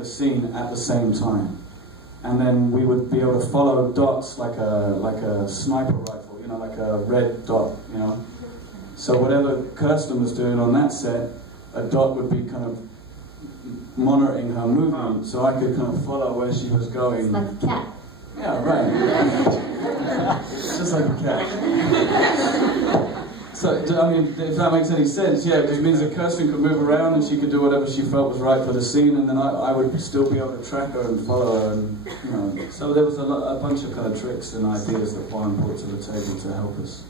the scene at the same time. And then we would be able to follow dots like a sniper rifle, you know, like a red dot, you know. So whatever Kirsten was doing on that set, a dot would be kind of monitoring her movement, so I could kind of follow where she was going. It's like a cat. Yeah, right. Just like a cat. So, I mean, if that makes any sense, yeah, it means that Kirsten could move around and she could do whatever she felt was right for the scene, and then I would still be able to track her and follow her, and, you know. So there was a bunch of kind of tricks and ideas that Juan brought to the table to help us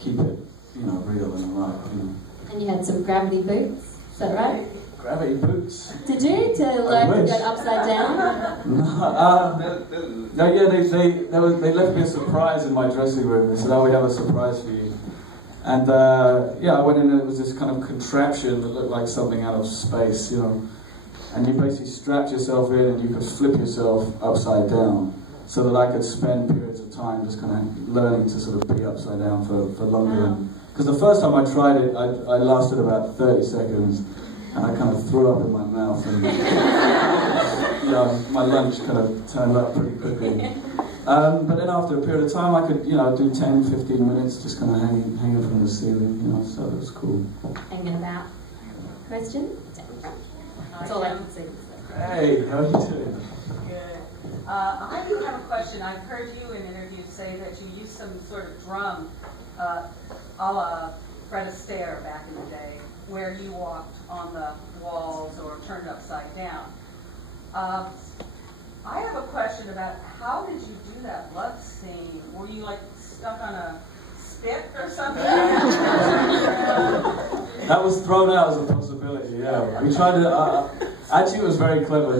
keep it, you know, real and alive, you know. And you had some gravity boots, is that right? Gravity boots? Did you? To learn to go upside down? No, yeah, they left me a surprise in my dressing room. They said, "Oh, we have a surprise for you." And yeah, I went in and it was this kind of contraption that looked like something out of space, you know. And you basically strapped yourself in and you could flip yourself upside down, so that I could spend periods of time just kind of learning to sort of be upside down for longer than... Because the first time I tried it, I lasted about 30 seconds. And I kind of threw up in my mouth, and yeah, my lunch kind of turned up pretty quickly. But then after a period of time, I could, you know, do 10, 15 minutes just kind of hanging from the ceiling, you know, so it was cool. Hanging about. Question? That's all I can see. Hey, how are you doing? Good. I do have a question. I've heard you in interviews say that you used some sort of drum, a la Fred Astaire back in the day, where you walked on the walls or turned upside down. I have a question about how did you do that blood scene? Were you like stuck on a stick or something? That was thrown out as a possibility, yeah. We tried to, actually it was very clever.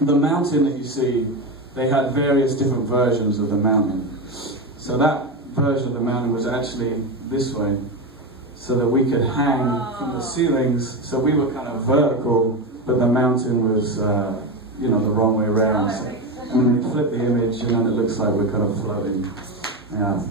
The mountain that you see, they had various different versions of the mountain. So that version of the mountain was actually this way, so that we could hang from the ceilings, so we were kind of vertical, but the mountain was, you know, the wrong way around. So, and then we flip the image, and then it looks like we're kind of floating. Yeah.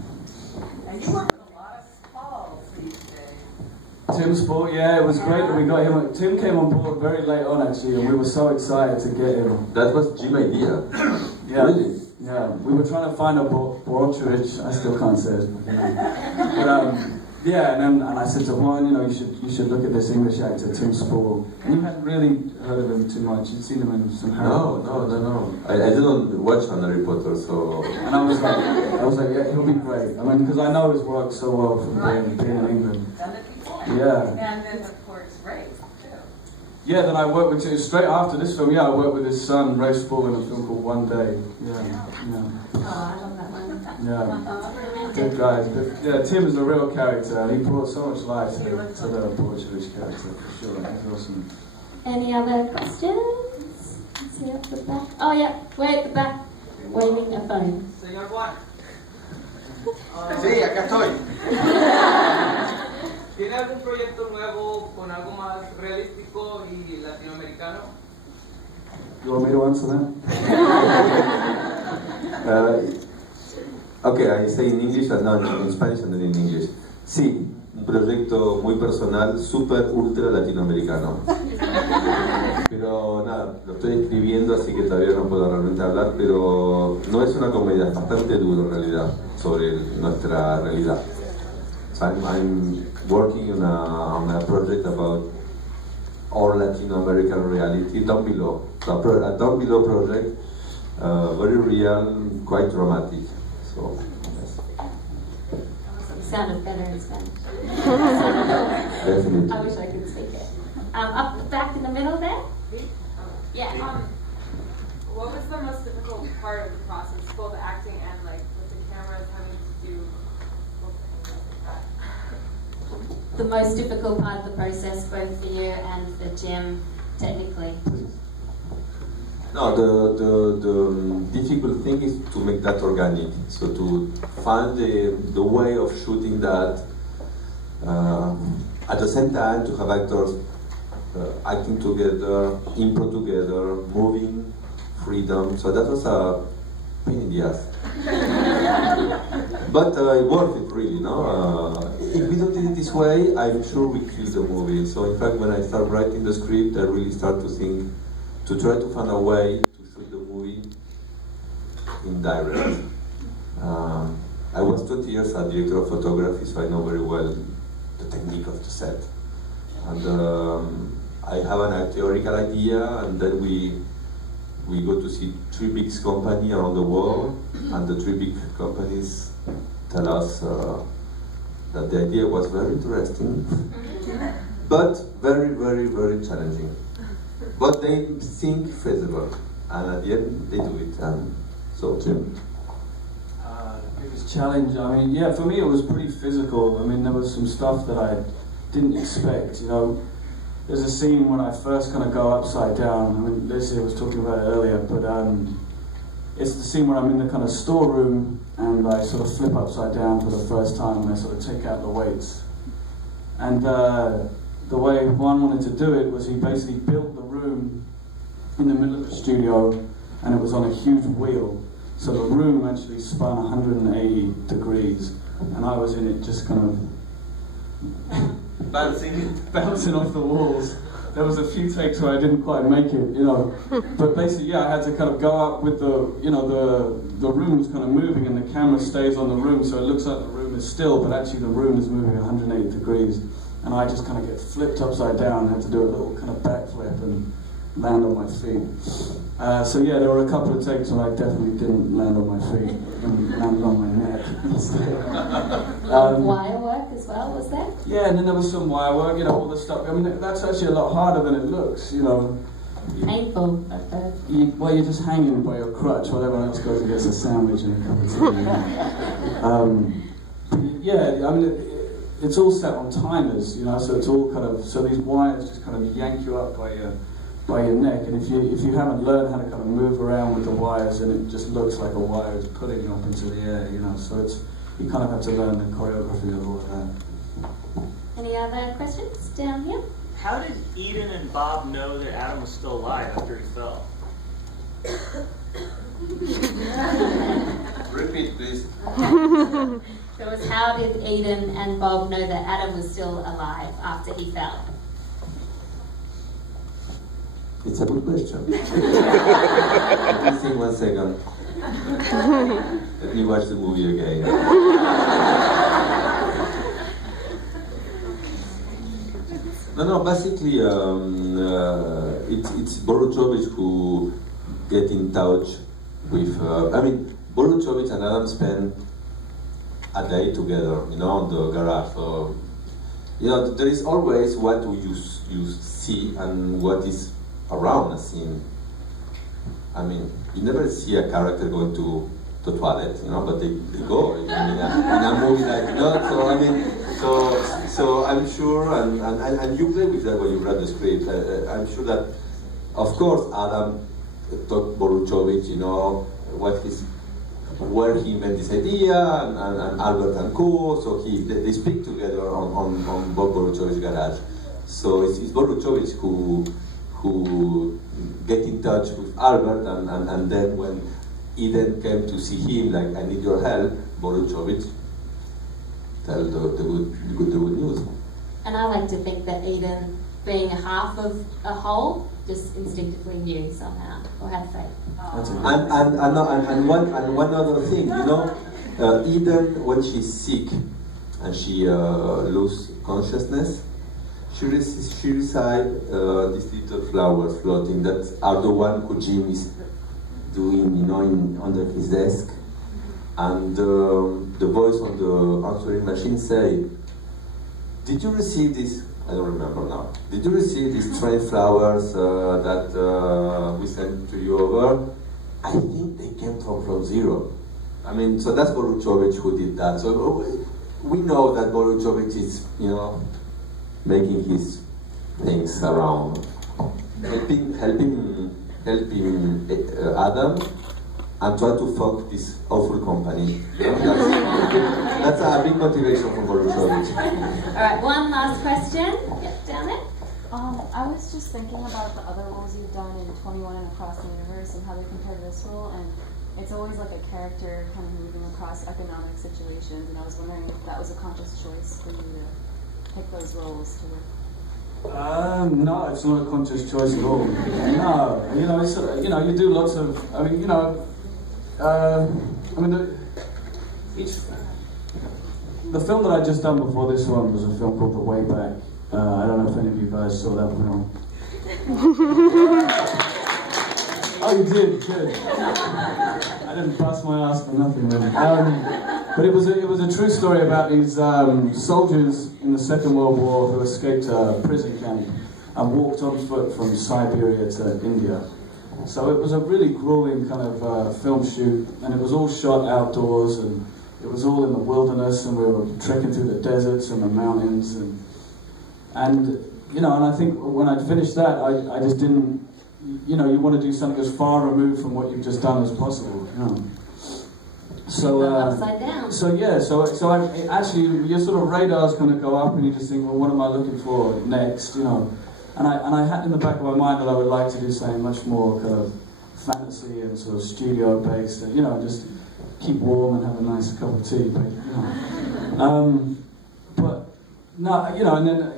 And you work with a lot of squalls these days. Tim Sport, yeah, it was great that we got him. Tim came on board very late on, actually, and we were so excited to get him. That was Jim's idea. Yeah. Really? Yeah, we were trying to find a brokerage. I still can't say it. But, yeah, and I said to Juan, you know, you should look at this English actor, Tim Spall. And you hadn't really heard of him too much. You'd seen him in some Harry Potter. No. I didn't watch Harry Potter, so... And I was like, yeah, he'll be great. I mean, because I know his work so well from being in England. Done it before. Yeah. And then, of course, Ray, too. Yeah, then I worked with, straight after this film, yeah, I worked with his son, Ray Spall, in a film called One Day. Yeah. Oh, I love that one. Yeah, good guys. Yeah, Tim is a real character. He brought so much life to the Portuguese character, for sure. He's awesome. Any other questions? Let's see up the back. Oh, yeah, way at the back, waving a phone. Señor Juan. Sí, acá estoy. ¿Tiene algún proyecto nuevo con algo más realístico y latinoamericano? You want me to answer that? Okay, I say in English and then in Spanish and then in English. Sí, un proyecto muy personal, super ultra latinoamericano. Pero nada, lo estoy escribiendo, así que todavía no puedo realmente hablar, pero no es una comedia, es bastante duro en realidad, sobre nuestra realidad. So I'm working on a project about our Latin American reality, Down Below. So a Down Below project, very real, quite dramatic. So, yes. You sounded better in Spanish. Definitely. I wish I could speak it. Up the back in the middle there? Yeah. What was the most difficult part of the process, both acting and like with the cameras having to do both things like that? The most difficult part of the process, both for you and for Jim, technically? No, the difficult thing is to make that organic. So to find the way of shooting that at the same time to have actors acting together, improv together, moving, freedom. So that was a pain in the ass. But worth it really, no? If we don't do it this way, I'm sure we kill the movie. So in fact, when I start writing the script, I really start to think to try to find a way to shoot the movie in direct. I was 20 years a director of photography, so I know very well the technique of the set. And I have a theoretical idea, and then we go to see 3 big companies around the world, and the 3 big companies tell us that the idea was very interesting, but very, very, very challenging. But they think feasible, and at the end they do it. And so, Jim. The biggest challenge, I mean, yeah, for me it was pretty physical. I mean, there was some stuff that I didn't expect, you know. There's a scene when I first kind of go upside down. I mean, Lucia was talking about it earlier, but it's the scene where I'm in the kind of storeroom and I sort of flip upside down for the first time and I sort of take out the weights. And the way Juan wanted to do it was he basically built the room in the middle of the studio, and it was on a huge wheel. So the room actually spun 180 degrees, and I was in it just kind of bouncing off the walls. There was a few takes where I didn't quite make it, you know. But basically, yeah, I had to kind of go up with the, you know, the room was kind of moving and the camera stays on the room, so it looks like the room is still, but actually the room is moving 180 degrees. And I just kind of get flipped upside down, had to do a little kind of backflip and land on my feet. So yeah, there were a couple of takes where I definitely didn't land on my feet and landed on my neck instead. Wire work as well, was there? Yeah, and then there was some wire work, you know, all the stuff. I mean, that's actually a lot harder than it looks, you know. Painful, I've heard. Well, you're just hanging by your crutch while everyone else goes and gets a sandwich and a cup of tea. Yeah, I mean, it's all set on timers, you know, so it's all kind of, so these wires just kind of yank you up by your neck, and if you haven't learned how to kind of move around with the wires, then it just looks like a wire is pulling you up into the air, you know, so it's, you kind of have to learn the choreography of all of that. Any other questions down here? How did Eden and Bob know that Adam was still alive after he fell? Repeat, please. So it was, how did Eden and Bob know that Adam was still alive after he fell? It's a good question. Please think 1 second. Let me watch the movie again. No, basically, it's Boruchovich who get in touch with, I mean, Boruchovich and Adam spend a day together, you know, in the garage. So, you know, there is always what you see and what is around a scene. I mean, you never see a character going to the toilet, you know, but they go in a movie like, you know, so I mean, so I'm sure, and you play with that when you read the script. I'm sure that, of course, Adam taught Boruchovich, you know, where he made this idea, and Albert and Co. So they speak together on Bob Boruchovich's garage. So it's Boruchovich who get in touch with Albert, and then when Eden came to see him, like, I need your help, Boruchovich tell the good news. And I like to think that Eden, being half of a whole, just instinctively knew somehow, or had faith. And one other thing, you know, Eden, when she's sick and she loses consciousness, she receives these little flowers floating that are the one who Jim is doing, you know, under his desk. And the voice on the answering machine say, did you receive this? I don't remember now. Did you receive these strange flowers that we sent to you over? I think they came from Zero. I mean, so that's Boruchovich who did that. So we know that Boruchovich is, you know, making his things around, helping Adam, and try to fuck this awful company. That's a big motivation for Boruchovich. Alright, one last question. Yep, down there. I was just thinking about the other roles you've done in 21 and Across the Universe and how they compare to this role, and it's always like a character kind of moving across economic situations, and I was wondering if that was a conscious choice for you to pick those roles to work. No, it's not a conscious choice at all. No, you know, it's, you know, you do lots of. I mean, you know, the film that I just done before this one was a film called The Way Back. I don't know if any of you guys saw that film. Oh, you did? Good. I didn't bust my ass for nothing then. But it was a true story about these soldiers in the Second World War who escaped a prison camp and walked on foot from Siberia to India. So it was a really grueling kind of film shoot, and it was all shot outdoors, and it was all in the wilderness, and we were trekking through the deserts and the mountains, and you know, and I think when I'd finished that, I just didn't, you know, you want to do something as far removed from what you've just done as possible, you know. So upside down. So yeah, so I actually, your sort of radars kind of go up, and you just think, well, what am I looking for next, you know? And I had in the back of my mind that I would like to do something much more kind of fantasy and sort of studio based, and you know, just keep warm and have a nice cup of tea, but you know. But no, you know, and then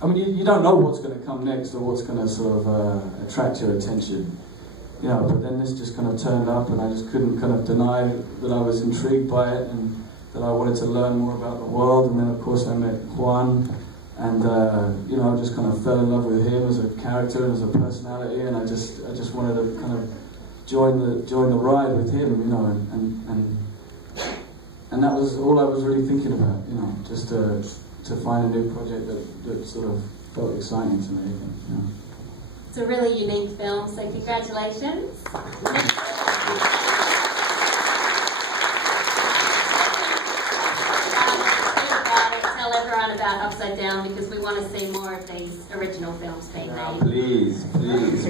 I mean, you don't know what's going to come next or what's going to sort of attract your attention, you know. But then this just kind of turned up, and I just couldn't kind of deny that I was intrigued by it and that I wanted to learn more about the world. And then of course I met Juan. And you know, I just kind of fell in love with him as a character and as a personality, and I just wanted to kind of join the ride with him, you know, and that was all I was really thinking about, you know, just to find a new project that sort of felt exciting to me. You know. It's a really unique film, so congratulations. About Upside Down, because we want to see more of these original films being made. Please, please.